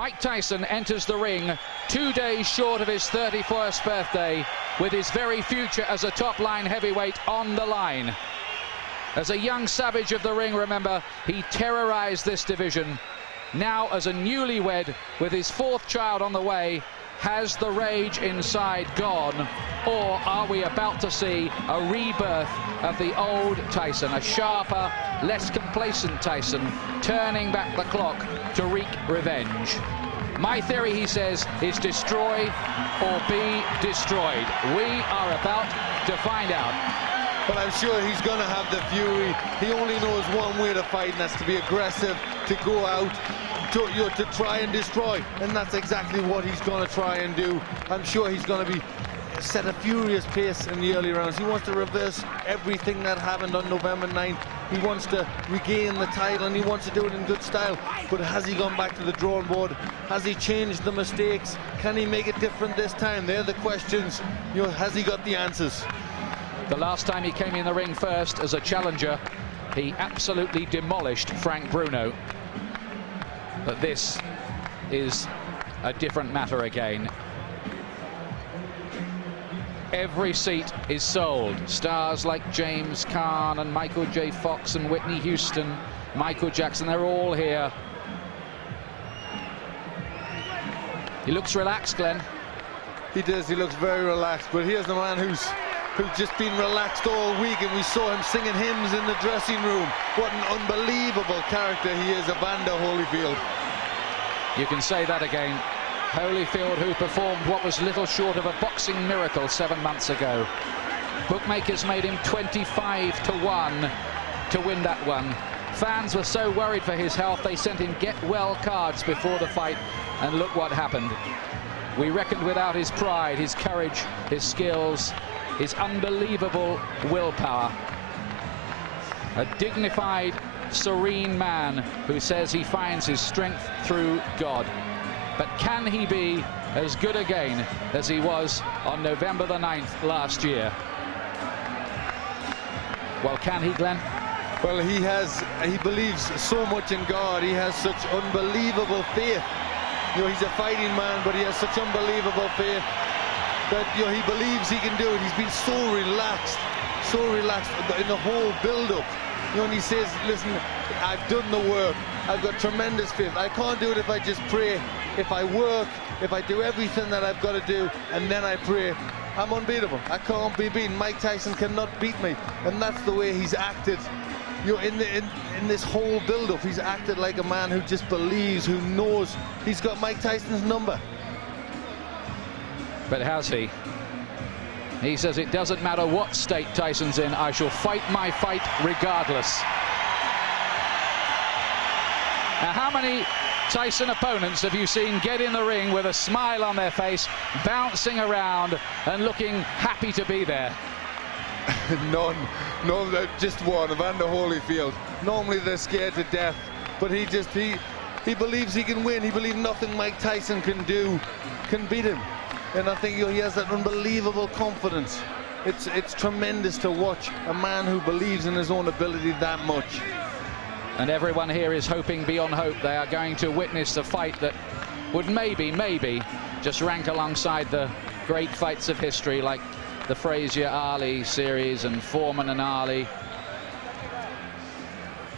Mike Tyson enters the ring 2 days short of his 31st birthday, with his very future as a top-line heavyweight on the line. As a young savage of the ring, remember, he terrorized this division. Now, as a newlywed with his 4th child on the way, has the rage inside gone, or are we about to see a rebirth of the old Tyson, a sharper, less complacent Tyson, turning back the clock to wreak revenge? My theory, he says, is destroy or be destroyed. We are about to find out. Well, I'm sure he's going to have the fury. He only knows one way to fight, and that's to be aggressive, to go out, to try and destroy. And that's exactly what he's going to try and do. I'm sure he's going to set a furious pace in the early rounds. He wants to reverse everything that happened on November 9th. He wants to regain the title, and he wants to do it in good style. But has he gone back to the drawing board? Has he changed the mistakes? Can he make it different this time? They're the questions. You know, has he got the answers? The last time he came in the ring first as a challenger, he absolutely demolished Frank Bruno. But this is a different matter again. Every seat is sold. Stars like James Caan and Michael J. Fox and Whitney Houston, Michael Jackson, they're all here. He looks relaxed, Glenn. He does, he looks very relaxed, but here's the man who's just been relaxed all week, and we saw him singing hymns in the dressing room. What an unbelievable character he is, Evander Holyfield. You can say that again. Holyfield, who performed what was little short of a boxing miracle 7 months ago. Bookmakers made him 25-1 to win that one. Fans were so worried for his health, they sent him get-well cards before the fight, and look what happened. We reckoned without his pride, his courage, his skills, his unbelievable willpower. A dignified, serene man who says he finds his strength through God. But can he be as good again as he was on November the 9th last year? Well, can he, Glenn? Well, he believes so much in God. He has such unbelievable faith. You know, he's a fighting man, but he has such unbelievable faith that, you know, he believes he can do it. He's been so relaxed in the whole build-up. You know, and he says, listen, I've done the work. I've got tremendous faith. I can't do it if I just pray. If I work, if I do everything that I've got to do, and then I pray, I'm unbeatable. I can't be beaten. Mike Tyson cannot beat me. And that's the way he's acted. You know, in this whole build-up, he's acted like a man who just believes, who knows he's got Mike Tyson's number. But has he? He says it doesn't matter what state Tyson's in, I shall fight my fight regardless. Now, how many Tyson opponents have you seen get in the ring with a smile on their face, bouncing around and looking happy to be there? None. No, just one, Evander Holyfield. Normally they're scared to death, but he believes he can win. He believes nothing Mike Tyson can do can beat him. And I think he has that unbelievable confidence. It's tremendous to watch a man who believes in his own ability that much. And everyone here is hoping beyond hope. They are going to witness a fight that would maybe just rank alongside the great fights of history, like the Frazier-Ali series and Foreman and Ali.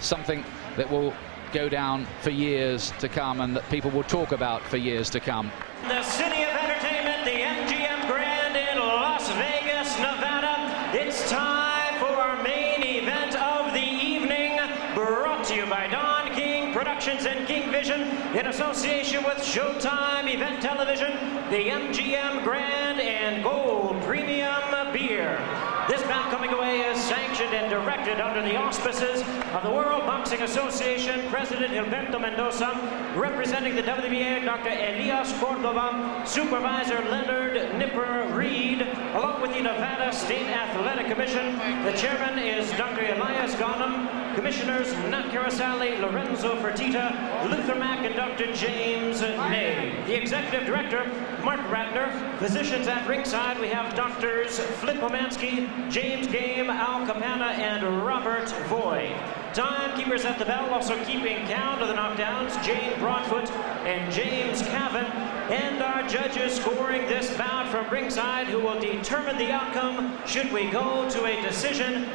Something that will go down for years to come, and that people will talk about for years to come. The city of entertainment, the MGM Grand in Las Vegas, Nevada. It's time for our main event of the evening, brought to you by Don King Productions and King Vision in association with Showtime Event Television, the MGM Grand and Gold Premium Beer. This bout coming away is sanctioned and directed under the auspices of the World Boxing Association, President Gilberto Mendoza, representing the WBA, Dr. Elias Cordova, Supervisor Leonard Nipper Reed, along with the Nevada State Athletic Commission. The chairman is Dr. Elias Ghanem, Commissioners Nat Carasali, Lorenzo Fertitta, Luther Mack, and Dr. James Ney. The Executive Director, Mark Ratner. Physicians at ringside, we have Doctors Flip Pomansky, James Game, Al Capana, and Robert Voy. Timekeepers at the bell, also keeping count of the knockdowns, Jane Broadfoot and James Cavan. And our judges scoring this bout from ringside, who will determine the outcome should we go to a decision: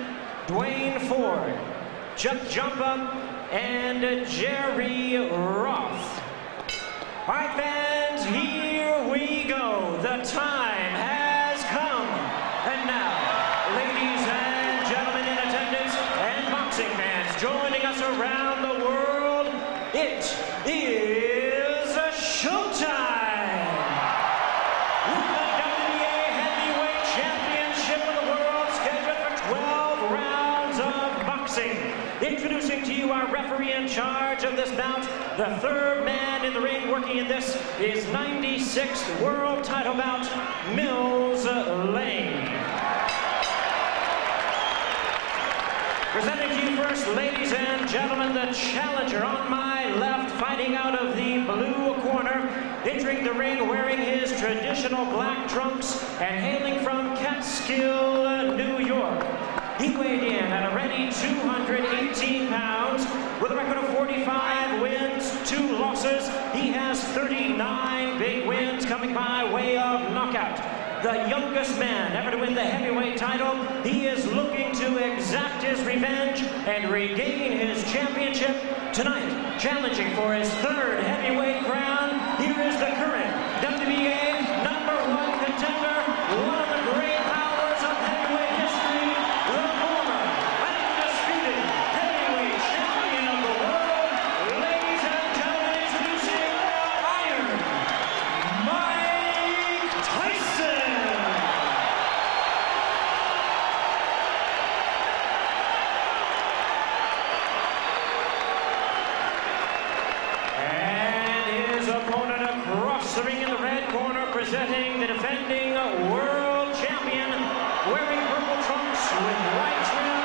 Dwayne Ford, Chuck Jumpa, and Jerry Roth. All right, fans, here we go. The time has come. And now, ladies and gentlemen in attendance and boxing fans joining us around the world, it is showtime. The WBA Heavyweight Championship of the world, scheduled for 12 rounds of boxing. Introducing to you our referee in charge of this bout, the third man in the ring working in this is 96th world title bout, Mills Lane. Presenting to you first, ladies and gentlemen, the challenger on my left, fighting out of the blue corner, entering the ring wearing his traditional black trunks and hailing from Catskill, New York. He weighed in at a ready 218 pounds with a record of 45 wins, 2 losses. He has 39 big wins coming by way of knockout. The youngest man ever to win the heavyweight title. He is looking to exact his revenge and regain his championship tonight. Challenging for his third heavyweight crown, here is the current WBA #1 contender, one of the great powers of heavyweight history, the former undisputed heavyweight champion of the world. Ladies and gentlemen, introducing Iron Mike Tyson. The ring in the red corner, presenting the defending world champion, wearing purple trunks with white trim,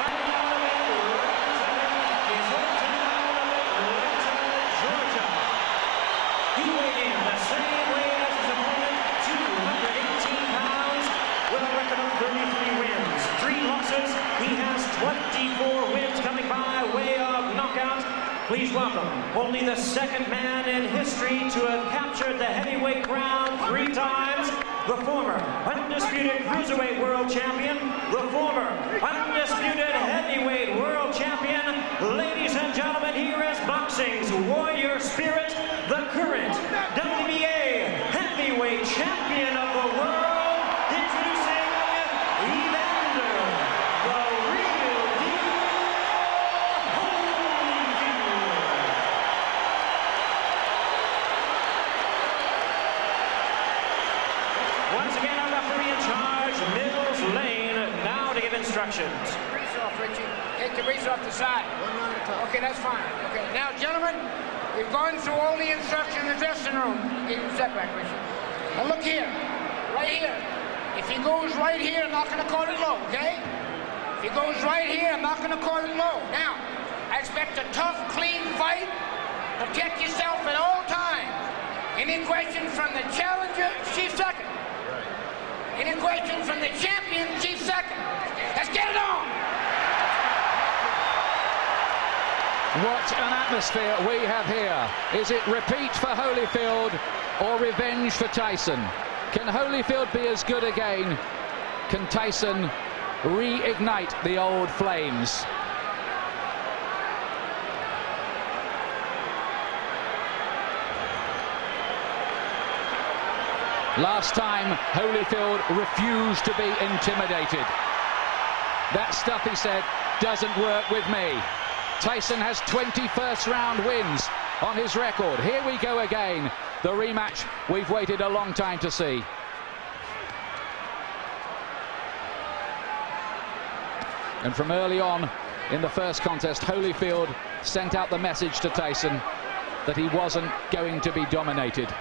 fighting out of it, representing his hometown of Atlanta, Georgia. He weighed in the same weight as his opponent, 218 pounds, with a record of 33 wins, 3 losses. He has 24 wins coming by way of knockout. Please welcome only the second man in history to have captured the heavyweight crown 3 times, the former undisputed cruiserweight world champion, the former undisputed heavyweight world champion. Ladies and gentlemen, here is boxing's warrior spirit, the current WBA heavyweight champion of the world, introducing Evander, the real deal, Holyfield. Once again, our referee in charge, Mills Lane, now to give instructions. Brace off, Richie. Take the brace off the side. Okay, that's fine. Okay, now, gentlemen, we've gone through all the instructions in the dressing room. Okay, step back, Richie. Now, look here. Right here. If he goes right here, I'm not going to call it low, okay? If he goes right here, I'm not going to call it low. Now, I expect a tough, clean fight. Protect yourself at all times. Any questions from the challenger, chief second. Any questions from the champion, chief second. Let's get it on. What an atmosphere we have here. Is it repeat for Holyfield or revenge for Tyson? Can Holyfield be as good again? Can Tyson reignite the old flames? Last time, Holyfield refused to be intimidated. That stuff, he said, doesn't work with me. Tyson has 20 first-round wins on his record. Here we go again. The rematch we've waited a long time to see. And from early on in the first contest, Holyfield sent out the message to Tyson that he wasn't going to be dominated.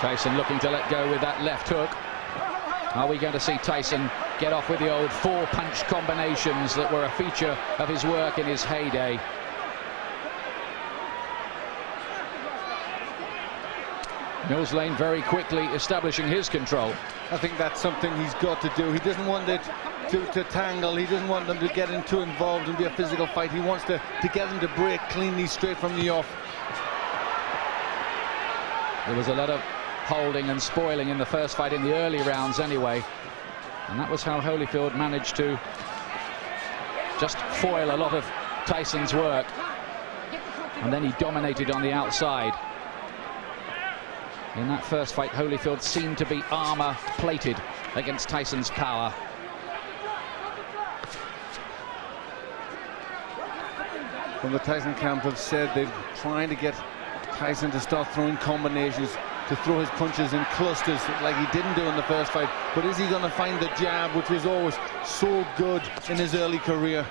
Tyson looking to let go with that left hook. Are we going to see Tyson get off with the old 4-punch combinations that were a feature of his work in his heyday? Mills Lane very quickly establishing his control. I think that's something he's got to do. He doesn't want it to tangle. He doesn't want them to get too involved and be a physical fight. He wants to get them to break cleanly straight from the off. There was a lot of holding and spoiling in the first fight in the early rounds anyway. And that was how Holyfield managed to just foil a lot of Tyson's work. And then he dominated on the outside. In that first fight, Holyfield seemed to be armor-plated against Tyson's power. From the Tyson camp have said they're trying to get Tyson to start throwing combinations, to throw his punches in clusters like he didn't do in the first fight. But is he going to find the jab, which was always so good in his early career?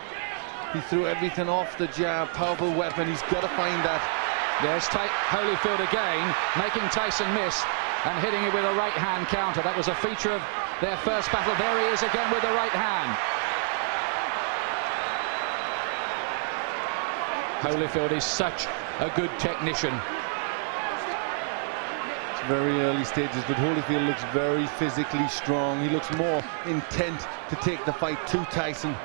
He threw everything off the jab, powerful weapon. He's got to find that. There's Holyfield again, making Tyson miss and hitting it with a right-hand counter. That was a feature of their first battle. There he is again with the right hand. Holyfield is such a good technician. It's very early stages, but Holyfield looks very physically strong. He looks more intent to take the fight to Tyson.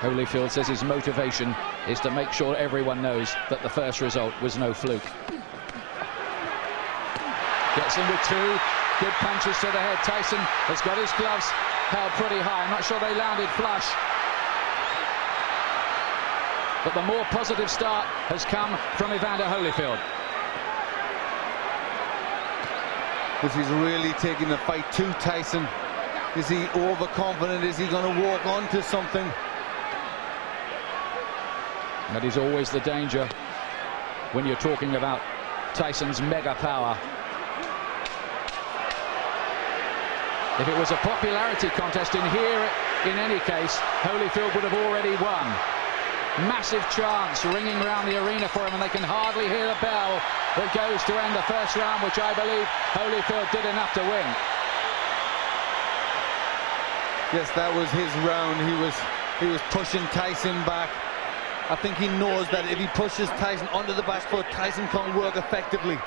Holyfield says his motivation is to make sure everyone knows that the first result was no fluke. Gets in with two good punches to the head. Tyson has got his gloves held pretty high. I'm not sure they landed flush. But the more positive start has come from Evander Holyfield. This is really taking the fight to Tyson. Is he overconfident? Is he going to walk onto something? That is always the danger when you're talking about Tyson's mega power. If it was a popularity contest in here, in any case, Holyfield would have already won. Massive chants ringing around the arena for him, and they can hardly hear the bell that goes to end the first round, which I believe Holyfield did enough to win. Yes, that was his round. He was pushing Tyson back. I think he knows that if he pushes Tyson onto the back foot, Tyson can't work effectively.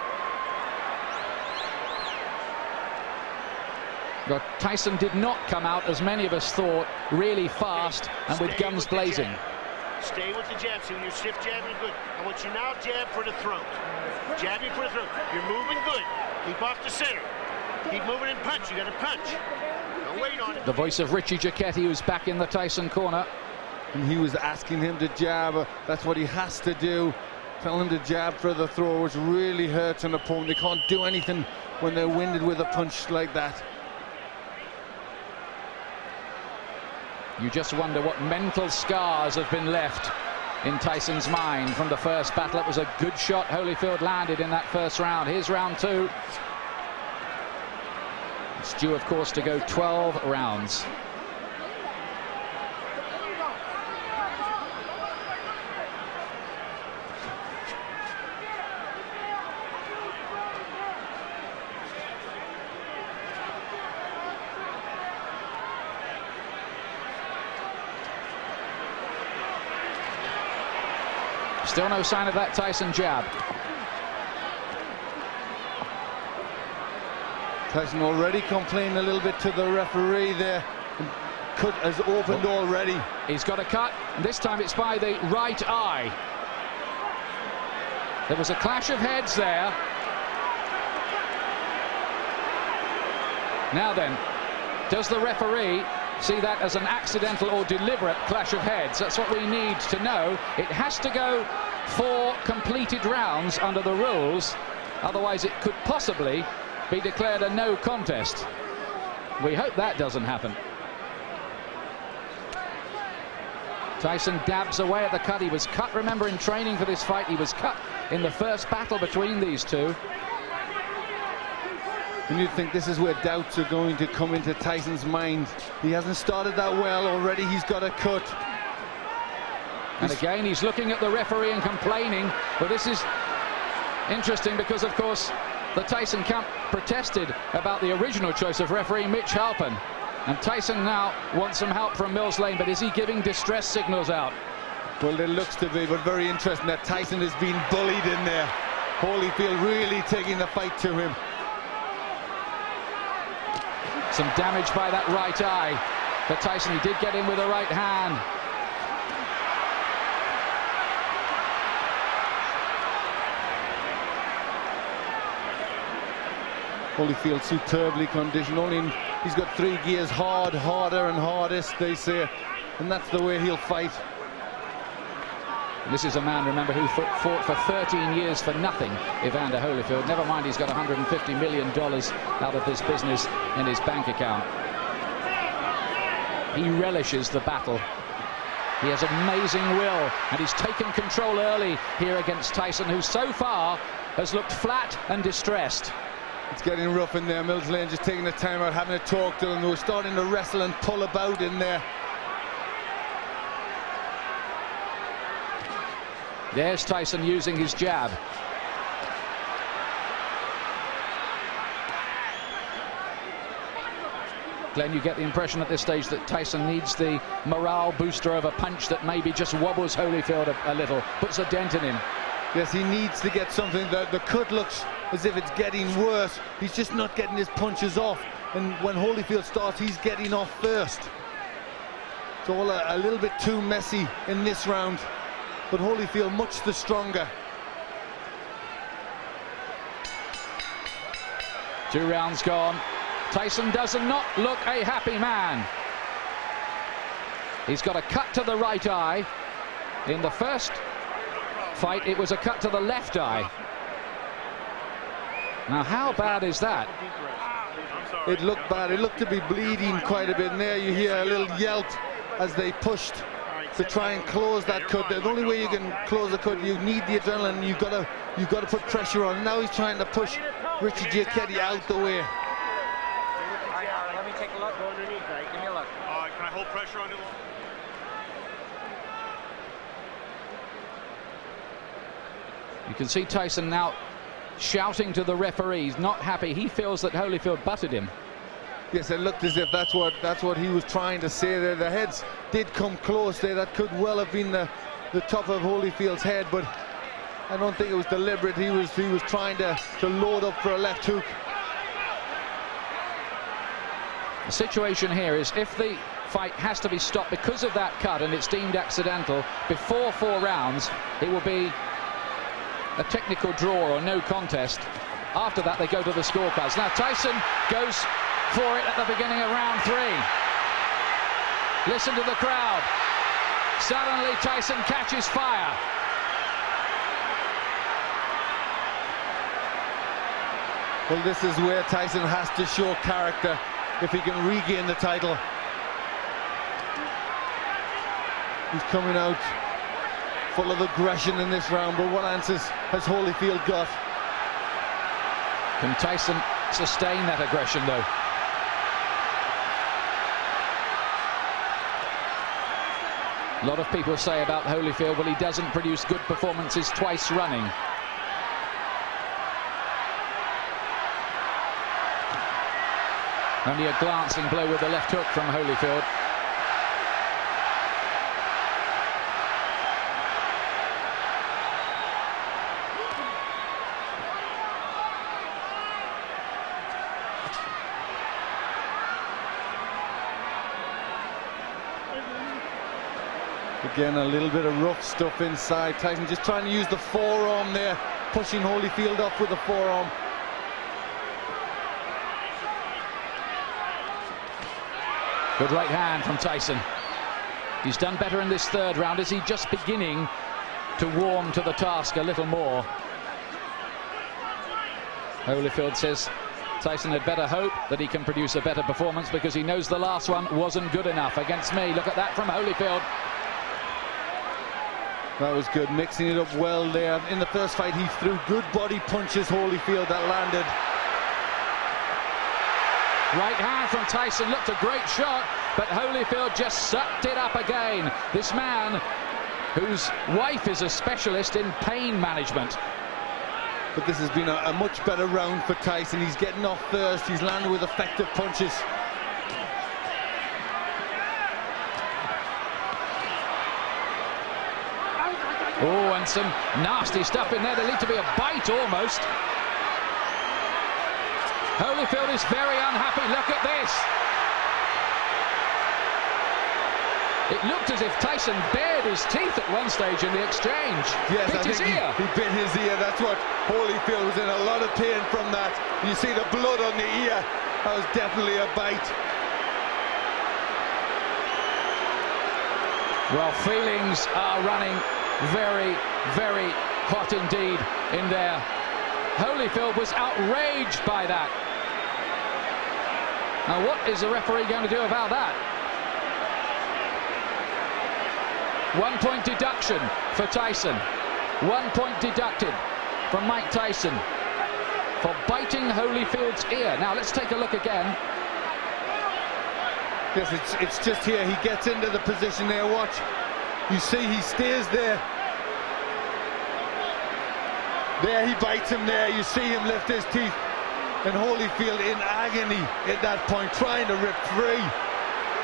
But Tyson did not come out, as many of us thought, really fast and with guns blazing. Stay with the jab. See, when you shift jabbing good. I want you now jab for the throat. Jabbing for the throat. You're moving good. Keep off the center. Keep moving and punch. You got to punch. Don't wait on it. The voice of Richie Giacchetti, who's back in the Tyson corner. And he was asking him to jab. That's what he has to do. Tell him to jab for the throw, which really hurts an opponent. They can't do anything when they're winded with a punch like that. You just wonder what mental scars have been left in Tyson's mind from the first battle. It was a good shot Holyfield landed in that first round. Here's round two. It's due, of course, to go 12 rounds. Still no sign of that Tyson jab. Tyson already complaining a little bit to the referee there. Cut has opened already. He's got a cut, and this time it's by the right eye. There was a clash of heads there. Now then, does the referee see that as an accidental or deliberate clash of heads? That's what we need to know. It has to go 4 completed rounds under the rules, otherwise it could possibly be declared a no contest. We hope that doesn't happen. Tyson dabs away at the cut. He was cut, remember, in training for this fight. He was cut in the first battle between these two. And you'd think this is where doubts are going to come into Tyson's mind. He hasn't started that well already. He's got a cut. And again, he's looking at the referee and complaining. But this is interesting because, of course, the Tyson camp protested about the original choice of referee Mitch Halpin. And Tyson now wants some help from Mills Lane, but is he giving distress signals out? Well, it looks to be, but very interesting that Tyson has been bullied in there. Holyfield really taking the fight to him. Some damage by that right eye for Tyson. He did get in with a right hand. Holyfield superbly conditioned. He's got 3 gears: hard, harder, and hardest, they say, and that's the way he'll fight. This is a man, remember, who fought for 13 years for nothing, Evander Holyfield. Never mind, he's got $150 million out of this business in his bank account. He relishes the battle. He has amazing will, and he's taken control early here against Tyson, who so far has looked flat and distressed. It's getting rough in there. Mills Lane just taking the time out, having a talk to them. They were starting to wrestle and pull about in there. There's Tyson using his jab. Glenn, you get the impression at this stage that Tyson needs the morale booster of a punch that maybe just wobbles Holyfield a little, puts a dent in him. Yes, he needs to get something. The cut looks as if it's getting worse. He's just not getting his punches off. And when Holyfield starts, he's getting off first. It's all a little bit too messy in this round. But Holyfield much the stronger. 2 rounds gone. Tyson does not look a happy man. He's got a cut to the right eye. In the first fight, it was a cut to the left eye. Now, how bad is that? It looked bad. It looked to be bleeding quite a bit. And there you hear a little yelp as they pushed to try and close that cut. The only way you can close the cut, you need the adrenaline. You've got to put pressure on. Now he's trying to push Richie Giacchetti out the way. Let me take a look. Go underneath, right? Give me a look. Can I hold pressure on him? You can see Tyson now shouting to the referees, not happy. He feels that Holyfield butted him. Yes, it looked as if that's what he was trying to say there. The heads did come close there. That could well have been the top of Holyfield's head, but I don't think it was deliberate. He was trying to load up for a left hook. The situation here is if the fight has to be stopped because of that cut and it's deemed accidental before 4 rounds, it will be a technical draw or no contest. After that, they go to the scorecards. Now, Tyson goes for it at the beginning of round 3. Listen to the crowd. Suddenly, Tyson catches fire. Well, this is where Tyson has to show character if he can regain the title. He's coming out full of aggression in this round, but what answers has Holyfield got? Can Tyson sustain that aggression, though? A lot of people say about Holyfield, well, he doesn't produce good performances twice running. Only a glancing blow with the left hook from Holyfield. Again, a little bit of rough stuff inside. Tyson just trying to use the forearm there, pushing Holyfield up with the forearm. Good right hand from Tyson. He's done better in this 3rd round. Is he just beginning to warm to the task a little more? Holyfield says Tyson had better hope that he can produce a better performance because he knows the last one wasn't good enough against me. Look at that from Holyfield. That was good, mixing it up well there. In the first fight, he threw good body punches, Holyfield, that landed. Right hand from Tyson, looked a great shot, but Holyfield just sucked it up again. This man, whose wife is a specialist in pain management. But this has been a much better round for Tyson. He's getting off first, he's landed with effective punches. and some nasty stuff in there. There lead to be a bite almost. Holyfield is very unhappy. Look at this. It looked as if Tyson bared his teeth at one stage in the exchange. Yes, bit his ear. He bit his ear. That's what Holyfield was in a lot of pain from that. You see the blood on the ear. That was definitely a bite. Well, feelings are running very, very hot indeed in there. Holyfield was outraged by that. Now, what is the referee going to do about that? 1 point deduction for Tyson. 1 point deducted from Mike Tyson for biting Holyfield's ear. Now, let's take a look again. Yes, it's just here. He gets into the position there. Watch. You see he stays there. There he bites him there. You see him lift his teeth. And Holyfield in agony at that point, trying to rip free.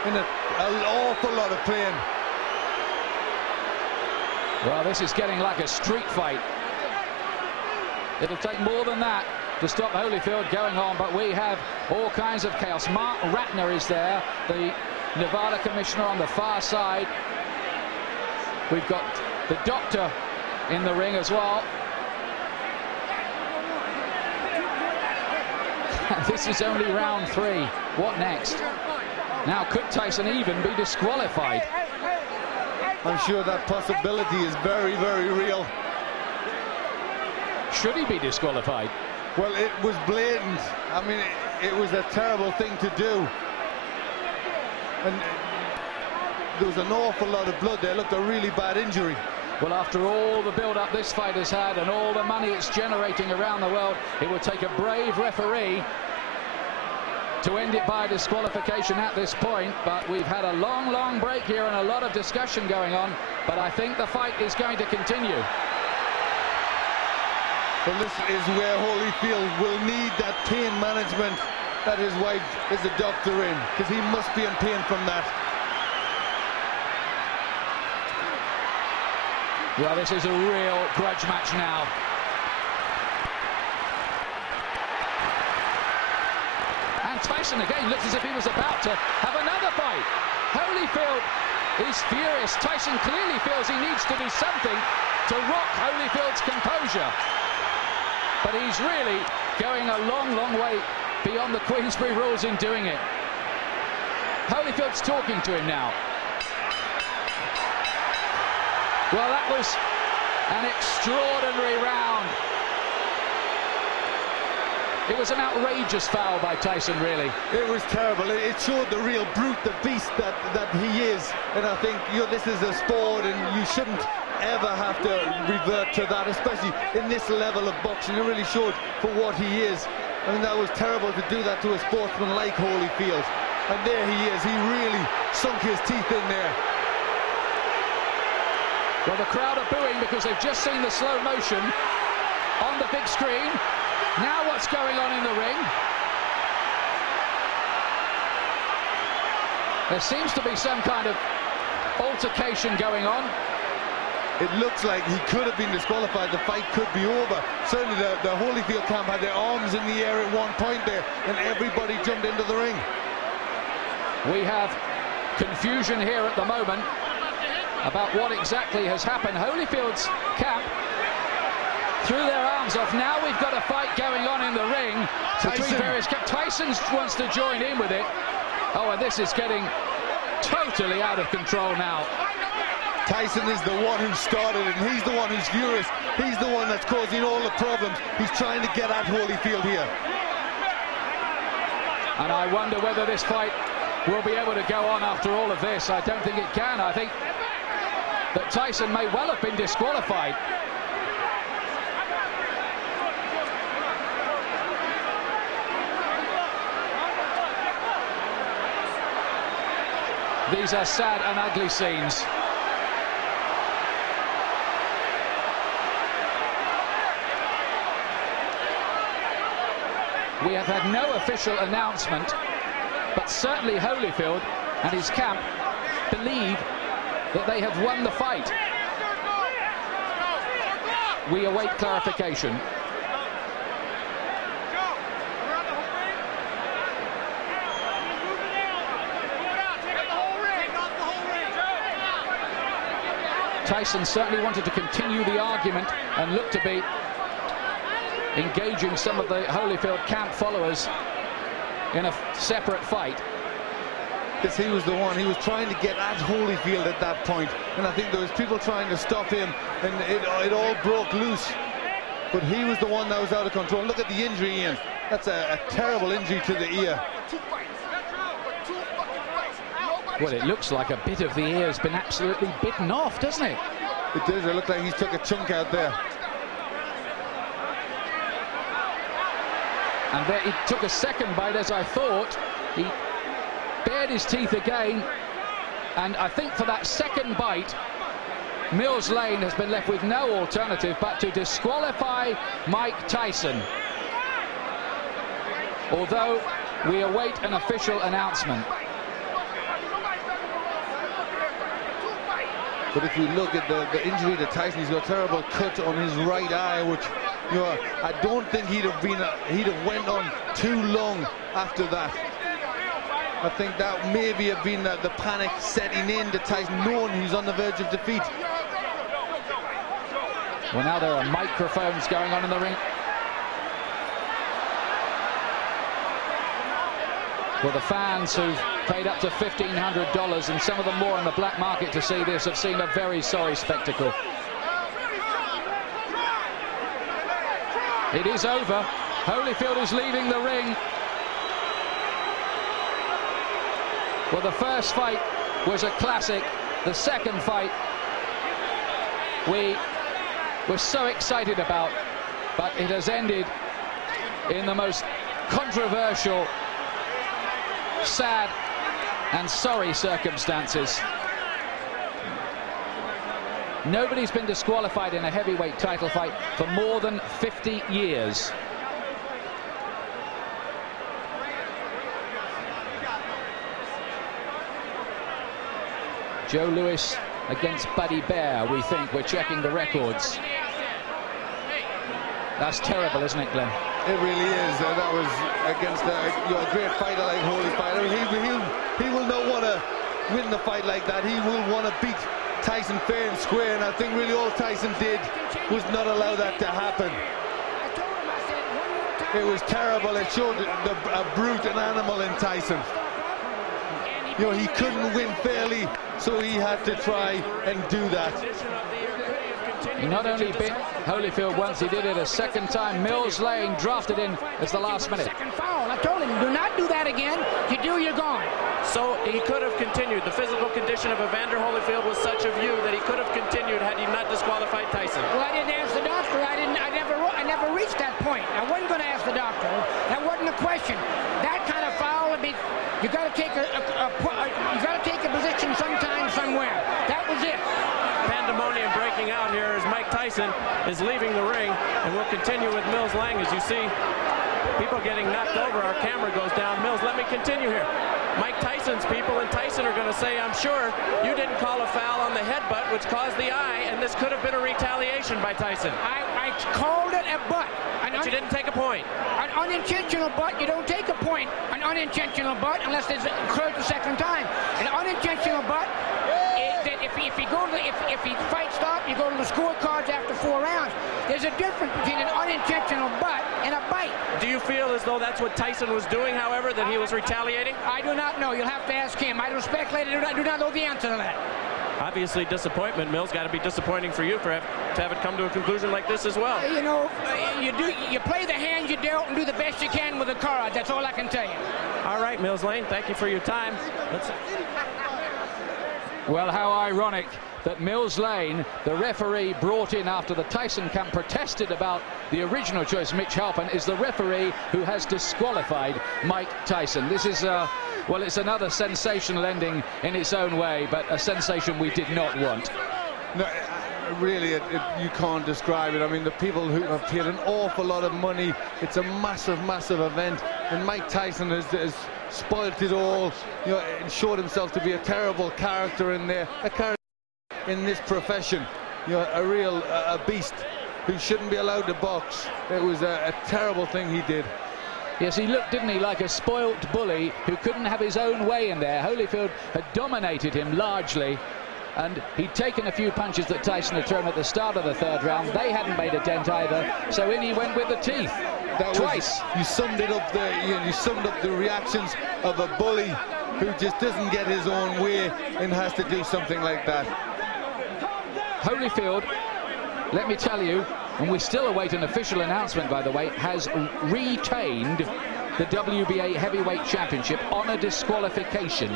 In an awful lot of pain. Well, this is getting like a street fight. It'll take more than that to stop Holyfield going on, but we have all kinds of chaos. Mark Ratner is there, the Nevada commissioner on the far side. We've got the doctor in the ring as well. This is only round 3. What next? Now, could Tyson even be disqualified? I'm sure that possibility is very, very real. Should he be disqualified? Well, it was blatant. I mean, it was a terrible thing to do. And there was an awful lot of blood there. It looked a really bad injury. Well, after all the build-up this fight has had and all the money it's generating around the world, it would take a brave referee to end it by disqualification at this point. But we've had a long, long break here and a lot of discussion going on. But I think the fight is going to continue. Well, this is where Holyfield will need that pain management that his wife is a doctor in, because he must be in pain from that. Well, this is a real grudge match now. And Tyson again looks as if he was about to have another fight. Holyfield is furious. Tyson clearly feels he needs to do something to rock Holyfield's composure. But he's really going a long, long way beyond the Queensberry rules in doing it. Holyfield's talking to him now. Well, that was an extraordinary round. It was an outrageous foul by Tyson, really. It was terrible. It showed the real brute, the beast that he is. And I think, you know, this is a sport and you shouldn't ever have to revert to that, especially in this level of boxing. It really showed for what he is. I mean, that was terrible to do that to a sportsman like Holyfield. And there he is. He really sunk his teeth in there. Well, the crowd are booing because they've just seen the slow motion on the big screen. Now what's going on in the ring? There seems to be some kind of altercation going on. It looks like he could have been disqualified. The fight could be over. Certainly the Holyfield camp had their arms in the air at one point there, and everybody jumped into the ring. We have confusion here at the moment about what exactly has happened. Holyfield's camp threw their arms off. Now we've got a fight going on in the ring between various camps. Tyson wants to join in with it. Oh, and this is getting totally out of control now. Tyson is the one who started it, and he's the one who's furious. He's the one that's causing all the problems. He's trying to get at Holyfield here. And I wonder whether this fight will be able to go on after all of this. I don't think it can. I think that Tyson may well have been disqualified. These are sad and ugly scenes. We have had no official announcement, but certainly Holyfield and his camp believe that they have won the fight. we await clarification. Tyson certainly wanted to continue the argument and looked to be engaging some of the Holyfield camp followers in a separate fight. Yes, he was the one. He was trying to get at Holyfield at that point, and I think there was people trying to stop him, and it all broke loose. But he was the one that was out of control. Look at the injury, Ian. That's a terrible injury to the ear. Well, it looks like a bit of the ear has been absolutely bitten off, doesn't it? It does. It looked like he took a chunk out there. And there, he took a second bite, as I thought. He bared his teeth again, and I think for that second bite, Mills Lane has been left with no alternative but to disqualify Mike Tyson. Although we await an official announcement. But if you look at the injury to Tyson, he's got a terrible cut on his right eye, which, you know, I don't think he'd have went on too long after that. I think that maybe have been the panic setting in to Tyson, knowing he's on the verge of defeat. Well, now there are microphones going on in the ring. Well, the fans who've paid up to $1,500 and some of them more on the black market to see this have seen a very sorry spectacle. It is over. Holyfield is leaving the ring. Well, the first fight was a classic. The second fight we were so excited about, but it has ended in the most controversial, sad and sorry circumstances. Nobody's been disqualified in a heavyweight title fight for more than 50 years. Joe Louis against Buddy Bear, we think. We're checking the records. That's terrible, isn't it, Glenn? It really is. That was against a great fighter like Holyfield. He will not want to win the fight like that. He will want to beat Tyson fair and square, and I think really all Tyson did was not allow that to happen. It was terrible. It showed a brute, an animal in Tyson. You know, he couldn't win fairly, so he had to try and do that. He not only bit Holyfield once, he did it a second time. Mills Lane drafted in as the last minute. Second foul. I told him, do not do that again. You do, you're gone. So he could have continued. The physical condition of Evander Holyfield was such a view that he could have continued had he not disqualified Tyson. Well, I didn't ask the doctor. I never reached that point. I wasn't going to ask the doctor. That wasn't a question. That kind of foul would be. You got to take a position sometime, somewhere. That was it. Pandemonium breaking out here as Mike Tyson is leaving the ring, and we'll continue with Mills Lang. As you see people getting knocked over, our camera goes down. Mills, let me continue here. Mike Tyson's people and Tyson are going to say, I'm sure you didn't call a foul on the headbutt, which caused the eye, and this could have been a retaliation by Tyson. I called it a butt. But you didn't take a point. An unintentional butt, you don't take a point. An unintentional butt, unless it's occurred the second time. An unintentional butt, if he fight stop, you go to the scorecards after 4 rounds. There's a difference between an unintentional butt and a bite. Do you feel as though that's what Tyson was doing, however, that he was retaliating? I do not know. You'll have to ask him. I don't speculate. I do not know the answer to that. Obviously, disappointment, Mills. Got to be disappointing for you to have it come to a conclusion like this as well. You know, you play the hand you dealt and do the best you can with the cards. That's all I can tell you. All right, Mills Lane, thank you for your time. Well, how ironic that Mills Lane, the referee brought in after the Tyson camp protested about the original choice, Mitch Halpin, is the referee who has disqualified Mike Tyson. This is, well, it's another sensational ending in its own way, but a sensation we did not want. No, really, you can't describe it. I mean, the people who have paid an awful lot of money, it's a massive, massive event, and Mike Tyson has spoilt it all, you know, and showed himself to be a terrible character in there, a character in this profession, you know, a real beast. who shouldn't be allowed to box. It was a terrible thing he did. Yes, he looked, didn't he, like a spoilt bully who couldn't have his own way in there. Holyfield had dominated him largely, and he'd taken a few punches that Tyson had thrown at the start of the third round. They hadn't made a dent either, so in he went with the teeth. Twice. You summed it up there, Ian. You summed up the reactions of a bully who just doesn't get his own way and has to do something like that. Holyfield, let me tell you, and we still await an official announcement, by the way, has retained the WBA Heavyweight Championship on a disqualification.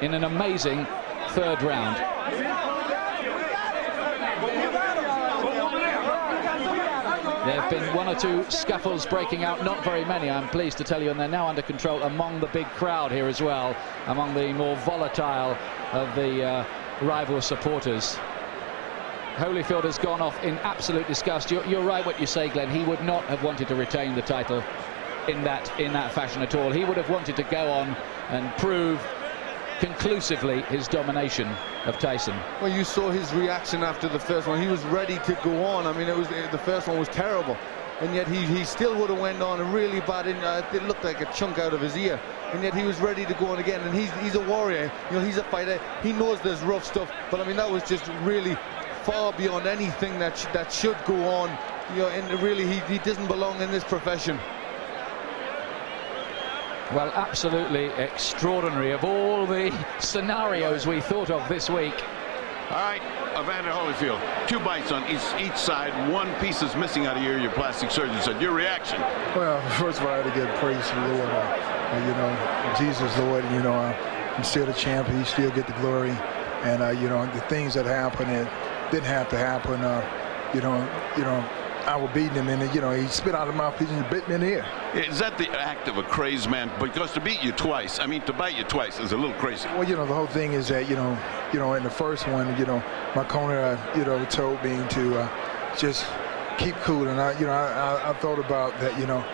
In an amazing third round. There have been one or two scuffles breaking out, not very many, I'm pleased to tell you, and they're now under control among the big crowd here as well, among the more volatile of the rival supporters. Holyfield has gone off in absolute disgust. You're right what you say, Glenn. He would not have wanted to retain the title in that fashion at all. He would have wanted to go on and prove conclusively his domination of Tyson. Well, you saw his reaction after the first one. He was ready to go on. I mean, the first one was terrible, and yet he still would have went on, and really bad. It looked like a chunk out of his ear, and yet he was ready to go on again. And he's a warrior. You know, he's a fighter. He knows there's rough stuff, but I mean, that was just really far beyond anything that should go on. You know, and really he doesn't belong in this profession. Well, absolutely extraordinary of all the scenarios we thought of this week. All right, Evander Holyfield, 2 bites on each side. 1 piece is missing out of your plastic surgeon said. Your reaction? Well, first of all, I had to give praise to the Lord. You know, Jesus, Lord, you know, I'm still the champ. He still get the glory. And, you know, the things that happened, it didn't have to happen. You know, I was beating him, and you know, he spit out of my mouthpiece and bit me in the ear. Is that the act of a crazed man? Because to beat you twice, I mean, to bite you twice is a little crazy. Well, you know, the whole thing is that, you know, in the first one, you know, my corner, you know, told me to just keep cool, and I thought about that, you know,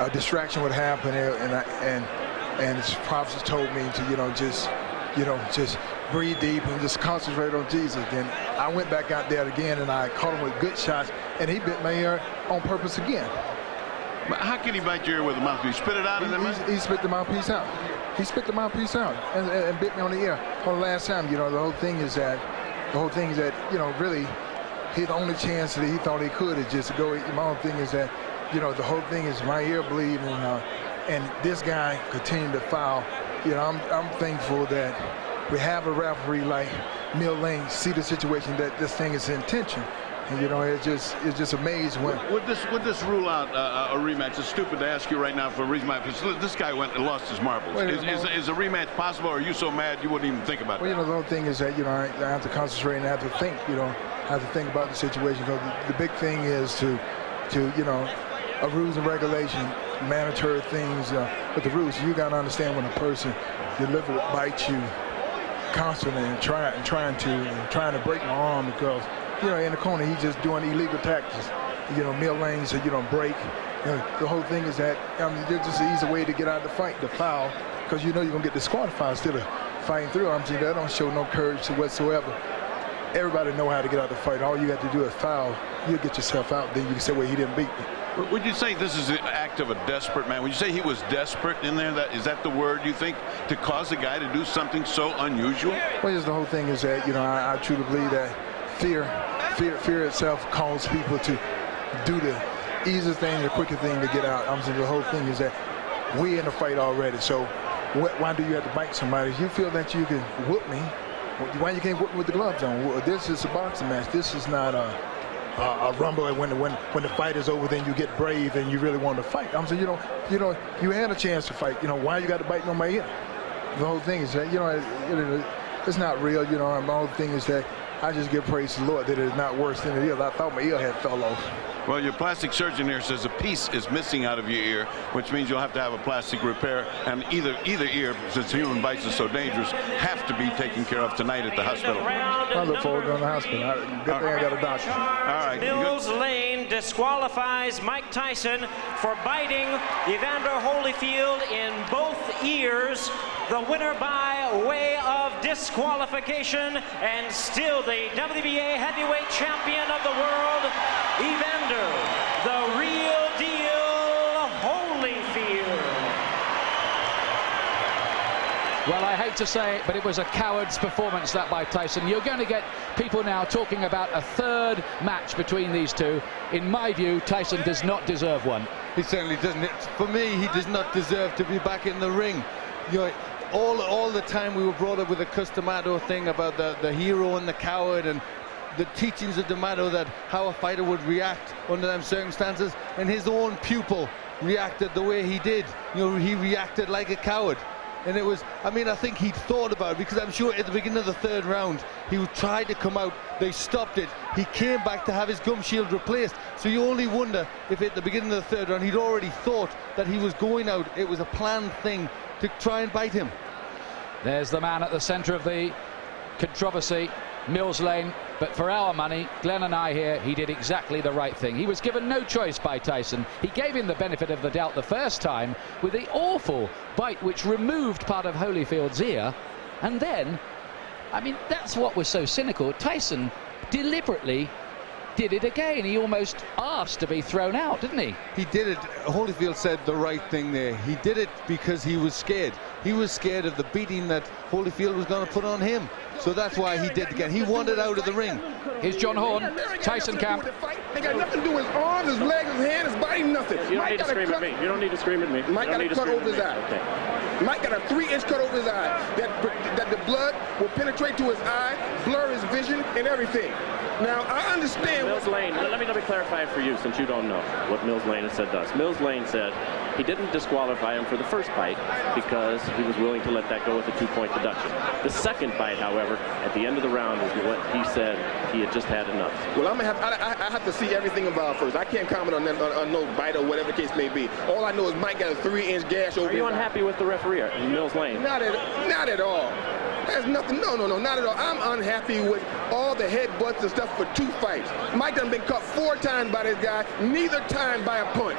a distraction would happen, and his prophets told me to, you know, just breathe deep and just concentrate on Jesus. Then I went back out there again, and I caught him with good shots, and he bit my ear on purpose again. But how can he bite your ear with a mouthpiece? Spit it out and then he spit the mouthpiece out. He spit the mouthpiece out and bit me on the ear. On the last time, you know, the whole thing is that, you know, really, the only chance that he thought he could is just to go. My whole thing is that, you know, the whole thing is my ear bleeding, and this guy continued to foul. You know, I'm thankful that we have a referee like Neil Lane see the situation that this thing is intention. And, you know, it's just amazing when. Would this rule out a rematch? It's stupid to ask you right now for a rematch. This guy went and lost his marbles. Is a rematch possible, or are you so mad you wouldn't even think about it? Well, you know, the whole thing is that, you know, I have to concentrate and I have to think, you know, I have to think about the situation. Because the big thing is to you know, a rules and regulation, mandatory things with the rules. You got to understand when a person deliberately bites you constantly and trying to break my arm, because, you know, in the corner he's just doing illegal tactics. You know, Neil Lane said, you don't break. You know, the whole thing is that, I mean, there's just an easy way to get out of the fight, the foul, because you know you're gonna get disqualified instead of fighting through. I'm saying that don't show no courage whatsoever. Everybody know how to get out of the fight. All you got to do is foul. You'll get yourself out. Then you can say, well, he didn't beat me. Would you say this is an act of a desperate man? Would you say he was desperate in there? Is that the word you think, to cause a guy to do something so unusual? Well, just the whole thing is that, you know, I truly believe that fear itself causes people to do the easiest thing, the quickest thing to get out. I'm saying the whole thing is that we're in a fight already. So why do you have to bite somebody? If you feel that you can whoop me, why you can't whoop me with the gloves on? Well, this is a boxing match. This is not a rumble. When the fight is over, then you get brave and you really want to fight. I'm saying, you had a chance to fight. You know, why you got to bite on my ear? The whole thing is that, you know, it's not real. You know, my whole thing is that I just give praise to the Lord that it's not worse than it is. I thought my ear had fell off. Well, your plastic surgeon here says a piece is missing out of your ear, which means you'll have to have a plastic repair, and either ear, since human bites are so dangerous, have to be taken care of tonight at the hospital. I look forward to going to the hospital. Good thing I got a doctor. All right. Mills Lane disqualifies Mike Tyson for biting Evander Holyfield in both ears. the winner by way of disqualification, and still the WBA heavyweight champion of the world, Evander, the real deal, Holyfield. Well, I hate to say it, but it was a coward's performance, that by Tyson. You're going to get people now talking about a third match between these two. In my view, Tyson does not deserve one. He certainly doesn't. For me, he does not deserve to be back in the ring. You know, all the time we were brought up with a Customato thing about the hero and the coward, and the teachings of D'Amato that how a fighter would react under them circumstances, and his own pupil reacted the way he did. You know, he reacted like a coward. And it was, I mean, I think he'd thought about it, because I'm sure at the beginning of the third round, he tried to come out, they stopped it. He came back to have his gum shield replaced. So you only wonder if at the beginning of the third round, he'd already thought that he was going out. It was a planned thing to try and bite him. There's the man at the center of the controversy, Mills Lane. But for our money, Glenn and I here, he did exactly the right thing. He was given no choice by Tyson. He gave him the benefit of the doubt the first time with the awful bite which removed part of Holyfield's ear. And then, I mean, that's what was so cynical. Tyson deliberately did it again. He almost asked to be thrown out, didn't he? He did it. Holyfield said the right thing there. He did it because he was scared. He was scared of the beating that Holyfield was going to put on him. So that's why he did it again. He wanted out of the ring. Here's John Horn, Tyson camp. They got nothing to do with his arms, his legs, his hands, his body, nothing. You don't need to scream at me. You don't need to scream at me. Mike got a cut over his eye. Okay. Mike got a 3-inch cut over his eye. That the blood will penetrate to his eye, blur his vision, and everything. Now, I understand. Mills Lane, let me clarify for you, since you don't know what Mills Lane has said to us. Mills Lane said he didn't disqualify him for the first bite because he was willing to let that go with a 2-point deduction. The second bite, however, at the end of the round is what he said he had just had enough. Well, I have to see everything involved first. I can't comment on that, on no bite or whatever the case may be. All I know is Mike got a 3-inch gash over his eye. Are you unhappy with the referee, Mills Lane? Not at all. There's nothing, no, not at all. I'm unhappy with all the headbutts and stuff for 2 fights. Mike done been cut 4 times by this guy, neither time by a punch.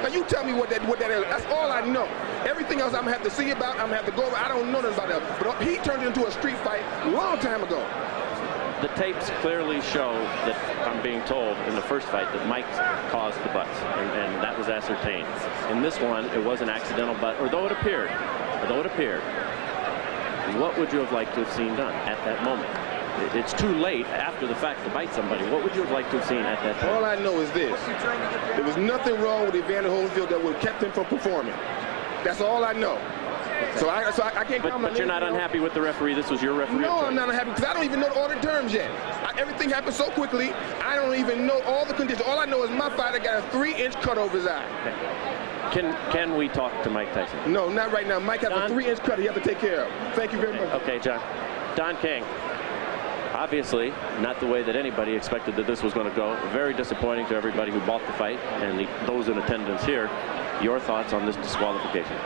Now you tell me what that is. That's all I know. Everything else I'm gonna have to see about, I'm gonna have to go over. I don't know nothing about that. But he turned it into a street fight a long time ago. The tapes clearly show that, I'm being told, in the first fight that Mike caused the butts, and that was ascertained. In this one, it was an accidental butt, although it appeared. What would you have liked to have seen done at that moment? It's too late after the fact to bite somebody. What would you have liked to have seen at that time? All I know is this. There was nothing wrong with Evander Holyfield that would have kept him from performing. That's all I know. So I can't comment on But you're not unhappy with the referee? This was your referee? No, I'm not unhappy because I don't even know all the terms yet. Everything happened so quickly, I don't even know all the conditions. All I know is my fighter got a 3-inch cut over his eye. Okay. Can we talk to Mike Tyson? No, not right now. Mike has a 3-inch cut he has to take care of. Thank you very much. Okay, John. Don King. Obviously, not the way that anybody expected that this was going to go. Very disappointing to everybody who bought the fight and those in attendance here. Your thoughts on this disqualification?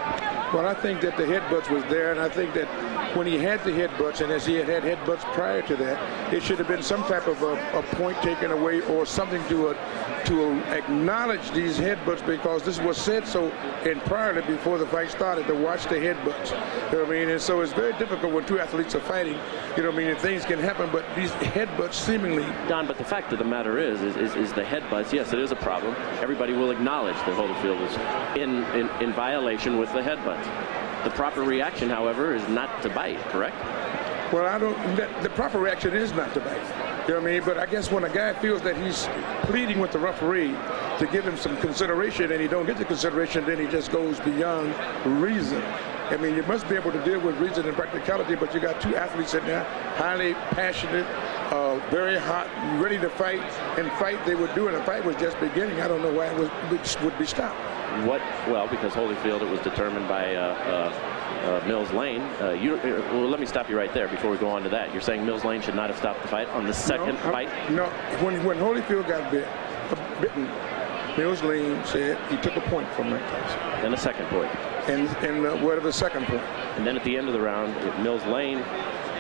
Well, I think that the headbutts was there, and I think that when he had the headbutts, and as he had headbutts prior to that, it should have been some type of a point taken away or something to acknowledge these headbutts, because this was said so prior to before the fight started, to watch the headbutts. You know what I mean? And so it's very difficult when 2 athletes are fighting. You know what I mean? And things can happen, but these headbutts seemingly. Don, but the fact of the matter is the headbutts. Yes, it is a problem. Everybody will acknowledge that Holyfield is in violation with the headbutts. The proper reaction, however, is not to bite, correct? Well, the proper reaction is not to bite. You know what I mean? But I guess when a guy feels that he's pleading with the referee to give him some consideration and he don't get the consideration, then he just goes beyond reason. I mean, you must be able to deal with reason and practicality, but you got 2 athletes in there, highly passionate, very hot, ready to fight, and fight they were doing. The fight was just beginning. I don't know why it would be stopped. Well, because Holyfield, it was determined by Mills Lane. Well, let me stop you right there before we go on to that. You're saying Mills Lane should not have stopped the fight on the second fight? No, when Holyfield got bitten, Mills Lane said he took a point from Mike Tyson. And a second point. And whatever the second point. And then at the end of the round, Mills Lane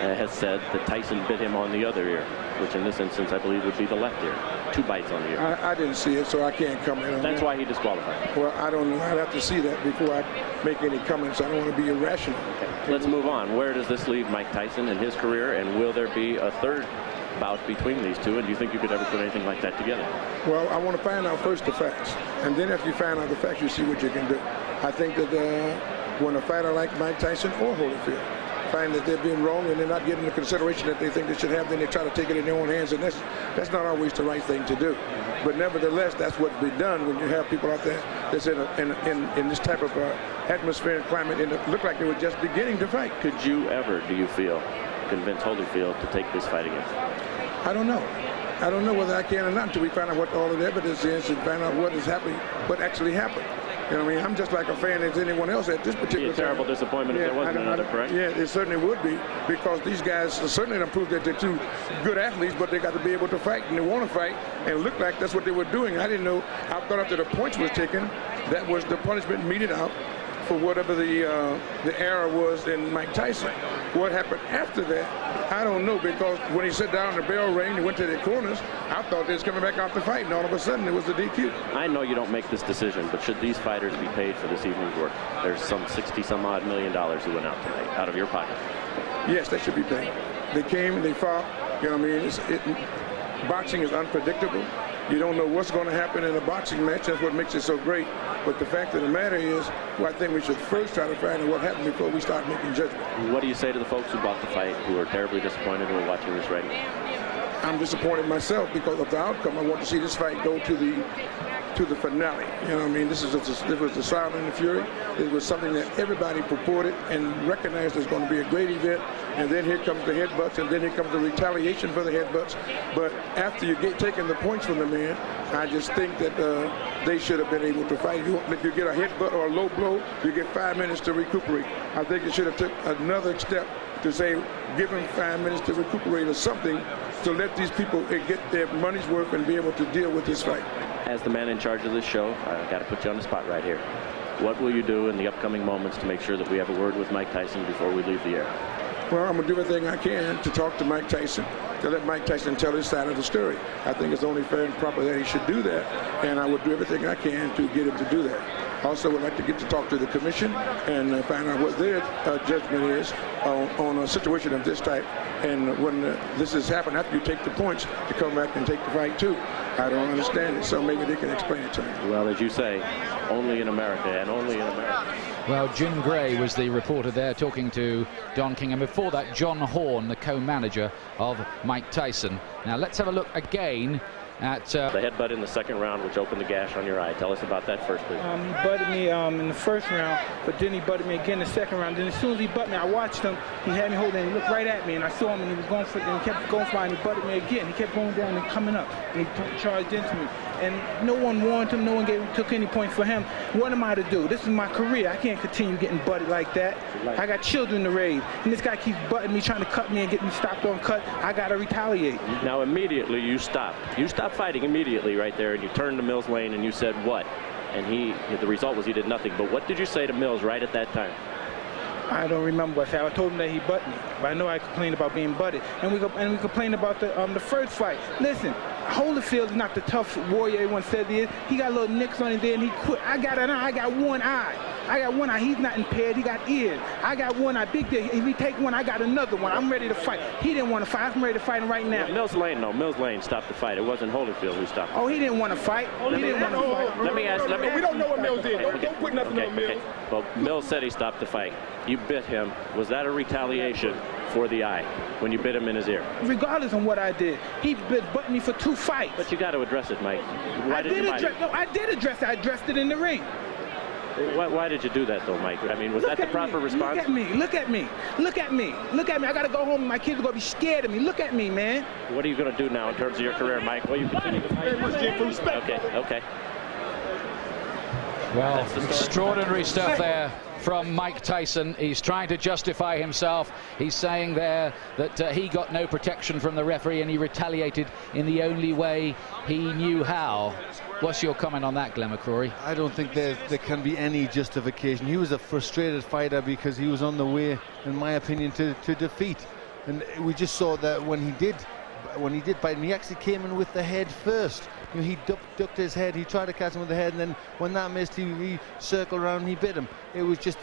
has said that Tyson bit him on the other ear, which in this instance I believe would be the left ear. 2 bites on the ear. I didn't see it, so I can't comment on that. That's why he disqualified. Well, I don't know. I'd have to see that before I make any comments. I don't want to be irrational. Okay. Let's move on. Where does this leave Mike Tyson in his career, and will there be a third bout between these two, and do you think you could ever put anything like that together? Well, I want to find out first the facts, and then after you find out the facts, you see what you can do. I think that when a fighter like Mike Tyson or Holyfield find that they're being wrong and they're not getting the consideration that they think they should have, then they try to take it in their own hands, and that's not always the right thing to do. But nevertheless, that's what's been done when you have people out there that's in this type of atmosphere and climate, and it looked like they were just beginning to fight. Could you ever, do you feel, convince Holyfield to take this fight again? I don't know. I don't know whether I can or not until we find out what all of the evidence is and find out what is happening, what actually happened. You know what I mean? I'm just like a fan as anyone else at this particular time. Be a terrible disappointment if there wasn't another, correct? Yeah, it certainly would be, because these guys certainly don't prove that they're two good athletes, but they got to be able to fight, and they want to fight, and it looked like that's what they were doing. I didn't know. I thought after the points was taken, that was the punishment meted out for whatever the error was in Mike Tyson. What happened after that, I don't know, because when he sat down, the bell rang, he went to the corners, I thought they was coming back out to fight, and all of a sudden it was the DQ. I know you don't make this decision, but should these fighters be paid for this evening's work? There's some $60-some-odd million who went out tonight, out of your pocket. Yes, they should be paid. They came and they fought. You know what I mean? Boxing is unpredictable. You don't know what's going to happen in a boxing match. That's what makes it so great. But the fact of the matter is, well, I think we should first try to find out what happened before we start making judgment. What do you say to the folks who bought the fight, who are terribly disappointed who are watching this right now? I'm disappointed myself because of the outcome. I want to see this fight go to the finale. You know what I mean? This was the Sound and the Fury. It was something that everybody purported and recognized as going to be a great event. And then here comes the headbutts, and then here comes the retaliation for the headbutts. But after you get taking the points from the man, I just think that they should have been able to fight. If you get a headbutt or a low blow, you get 5 minutes to recuperate. I think it should have took another step to say, give them 5 minutes to recuperate or something, to let these people get their money's worth and be able to deal with this fight. As the man in charge of this show, I've got to put you on the spot right here. What will you do in the upcoming moments to make sure that we have a word with Mike Tyson before we leave the air? Well, I'm going to do everything I can to talk to Mike Tyson, to let Mike Tyson tell his side of the story. I think it's only fair and proper that he should do that, and I would do everything I can to get him to do that. Also, would like to get to talk to the commission and find out what their judgment is on a situation of this type. And when this has happened, after you take the points, to come back and take the fight too. I don't understand it, so maybe they can explain it to me. Well, as you say, only in America, and only in America. Well, Jim Gray was the reporter there talking to Don King, and before that, John Horn, the co-manager of Mike Tyson. Now, let's have a look again at the headbutt in the second round, which opened the gash on your eye. Tell us about that first, please. He butted me in the first round, but then he butted me again in the second round. Then as soon as he butted me, I watched him. He had me holding, and he looked right at me, and I saw him, and he was going for it, and he kept going for it, and he butted me again. He kept going down and coming up, and he charged into me. And no one warned him, no one took any points for him. What am I to do? This is my career. I can't continue getting butted like that. I got children to raise, and this guy keeps butting me, trying to cut me and get me stopped on cut. I got to retaliate. Now, immediately you stopped. You stopped fighting immediately right there, and you turned to Mills Lane and you said what? And the result was he did nothing. But what did you say to Mills right at that time? I don't remember what I said. I told him that he butted me, but I know I complained about being butted. And we complained about the first fight. Listen, Holyfield is not the tough warrior everyone said he is. He got little nicks on his there, and he quit. I got an eye. I got one eye. I got one eye. He's not impaired. He got ears. I got one eye. Big deal. If he take one, I got another one. I'm ready to fight. He didn't want to fight. I'm ready to fight him right now. Yeah, Mills Lane, no. Mills Lane stopped the fight. It wasn't Holyfield who stopped. Oh, he didn't want to fight. He didn't want to fight. Let me ask. We don't know what Mills did. Don't put nothing on Mills. Well, Mills said he stopped the fight. You bit him. Was that a retaliation for the eye when you bit him in his ear? Regardless of what I did, he butted me for 2 fights. But you got to address it, Mike. I did address it. I addressed it in the ring. Why did you do that, though, Mike? I mean, was that the proper response? Look at me. Look at me. Look at me. Look at me. I got to go home, and my kids are going to be scared of me. Look at me, man. What are you going to do now in terms of your career, Mike? Will you continue to fight? Okay. Well, extraordinary stuff there from Mike Tyson. He's trying to justify himself. He's saying there that he got no protection from the referee and he retaliated in the only way he knew how. What's your comment on that, Glenn McCrory? I don't think there can be any justification. He was a frustrated fighter because he was on the way, in my opinion, to defeat. And we just saw that when he did bite him, he actually came in with the head first. You know, he ducked his head, he tried to catch him with the head, and then when that missed, he circled around and he bit him. It was just